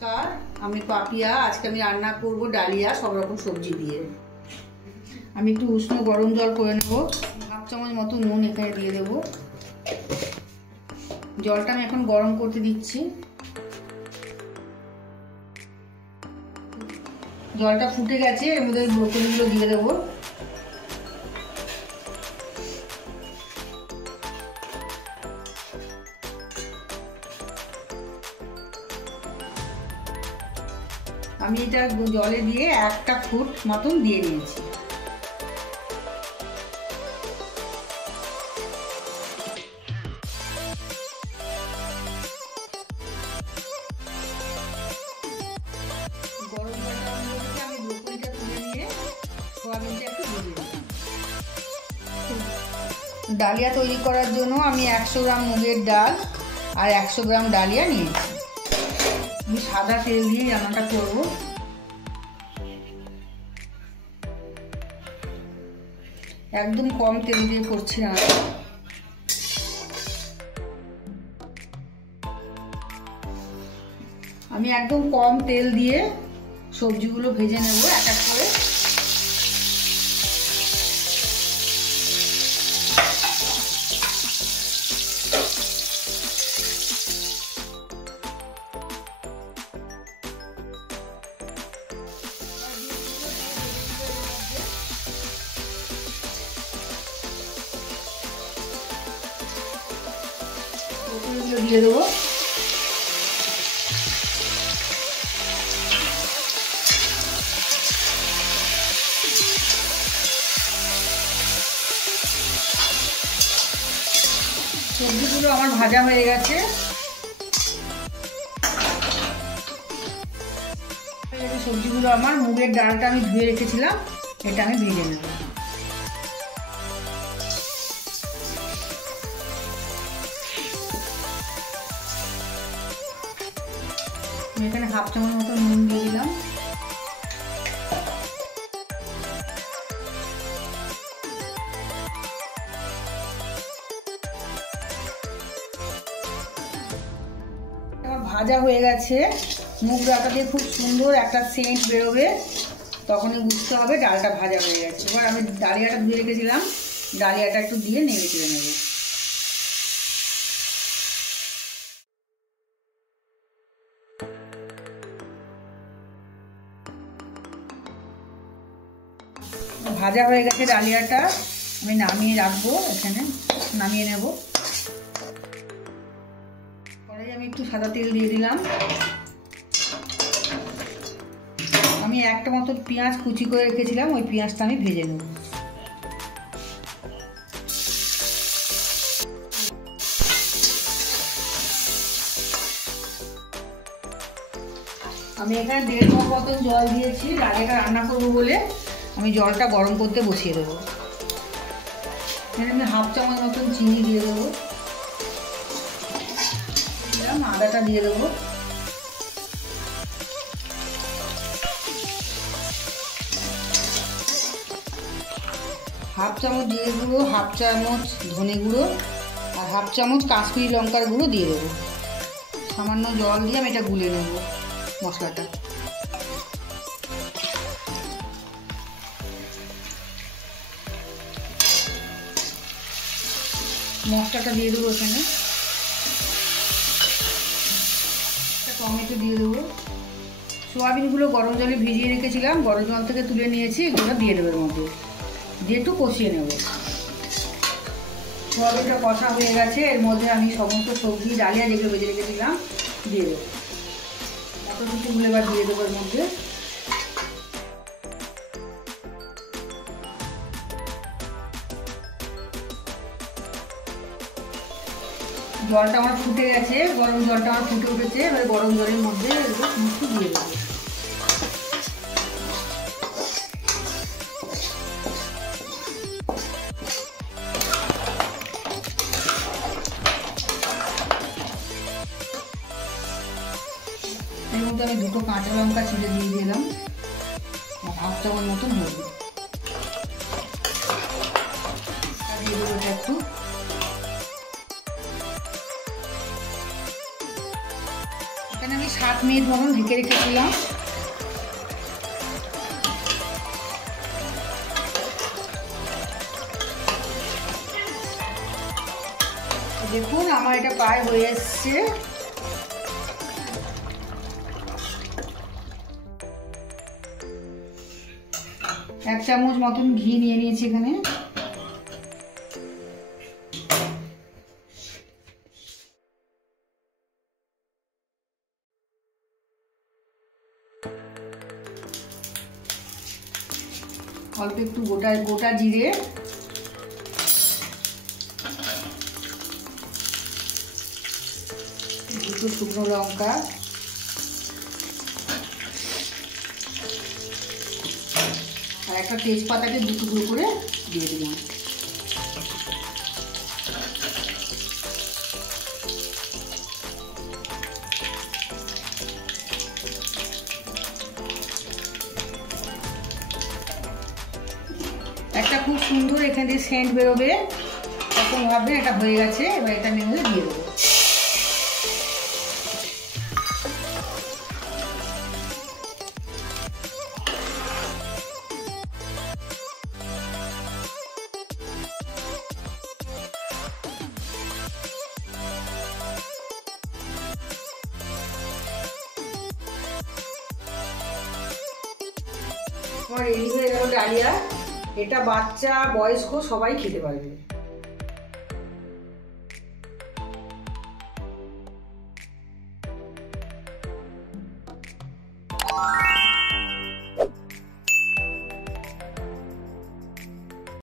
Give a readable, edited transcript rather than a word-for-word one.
নমস্কার, আমি পাপিয়া। আজকে আমি রান্না করব ডালিয়া সব রকম সবজি দিয়ে। আমি একটু উষ্ণ গরম জল করে নেব। হাফ চামচ মতো নুন এখানে দিয়ে দেব। জলটা আমি এখন গরম করতে দিচ্ছি। জলটা ফুটে গেছে, এর মধ্যে ব্রোকলিগুলো দিয়ে দেবো। আমি এটা জলে দিয়ে একটা ফুট মতন দিয়ে নিয়েছি। গরম জলটার মধ্যে আমি ব্রোকলিটা তুলে নিয়ে সোয়াবিনটা একটু ভেজে দিই। ডালিয়া তৈরি করার জন্য আমি 100 গ্রাম মুগের ডাল আর 100 গ্রাম ডালিয়া নিয়েছি। আমি সাদা তেল দিয়ে রান্নাটা করব। একদম কম তেল দিয়ে করছি রান্না। আমি একদম কম তেল দিয়ে সবজিগুলো ভেজে নেব এক এক করে। দিয়ে দেবো। সবজিগুলো আমার ভাজা হয়ে গেছে। সবজিগুলো আমার, মুগের ডালটা আমি ধুয়ে রেখেছিলাম, এটা আমি ভেজে নেব। এখানে হাফ চামচ মতো নুন দিয়ে দিলাম। ভাজা হয়ে গেছে, মুগ ডালটা দিয়ে খুব সুন্দর একটা সেন্ট বেরোবে, তখনই বুঝতে হবে ডালটা ভাজা হয়ে গেছে। এবার আমি ডালিয়াটা ধুয়ে রেখেছিলাম, ডালিয়াটা একটু দিয়ে নেড়ে চেড়ে নেব। ভাজা হয়ে গেছে ডালিয়াটা, আমি নামিয়ে রাখবো, এখানে নামিয়ে নেব। কড়াইয়ে আমি একটু সাদা তেল দিয়ে দিলাম। আমি একটা মতো পেঁয়াজ কুচি করে রেখেছিলাম, ওই পেঁয়াজটা আমি ভেজে নেব। আমি এখানে 1.5 মগ মতন জল দিয়েছি, ডালিয়াটা রান্না করবো বলে আমি জলটা গরম করতে বসিয়ে দেবো। এখানে আমি হাফ চামচ মতন চিনি দিয়ে দেবো, আদাটা দিয়ে দেবো। হাফ চামচ জিরে গুঁড়ো, হাফ চামচ ধনে গুঁড়ো আর হাফ চামচ কাশ্মীরি লঙ্কার গুঁড়ো দিয়ে দেবো। সামান্য জল দিয়ে আমি এটা গুলে নেব মশলাটা। মশলাটা দিয়ে দেবো এখানে। টমেটো দিয়ে দেবো। সোয়াবিনগুলো গরম জলে ভিজিয়ে রেখেছিলাম, গরম জল থেকে তুলে নিয়েছি, এগুলো দিয়ে দেবো এর মধ্যে, দিয়ে একটু কষিয়ে নেব। সোয়াবিনটা কষা হয়ে গেছে, এর মধ্যে আমি সমস্ত সবজি ডালিয়া যেগুলো ভেজে রেখেছিলাম দিয়ে দেবো। মটরশুঁটিগুলো এবার দিয়ে দেবো এর মধ্যে। জলটা আমার ফুটে গেছে, গরম জলটা আমার ফুটে উঠেছে। এবার গরম জলের মধ্যে একটু দিয়ে দেবো। এর মধ্যে আমি 2টো কাঁচা লঙ্কা ছিঁড়ে দিয়ে দিলাম, হাফ চামচ মতন হলুদ দিয়ে দেবো একটু। এখানে আমি 7 মিনিট মতন ঢেকে রেখেছিলাম। দেখুন আমার এটা প্রায় হয়ে এসছে। এক চামচ মতন ঘি নিয়ে নিয়েছি এখানে। অল্প একটু গোটা জিরে, দুটো শুকনো লঙ্কা, আর একটা তেজপাতাকে 2 টুকরো করে দিয়ে দিলাম। একটা খুব সুন্দর এখান দিয়ে সেন্ট বেরোবে, তখন ভাববেন এটা হয়ে গেছে। এবার এটা আমি দিয়ে দেবো। আমার রেডি হয়ে গেল ডালিয়া। এটা বাচ্চা বয়স্ক সবাই খেতে পারবে।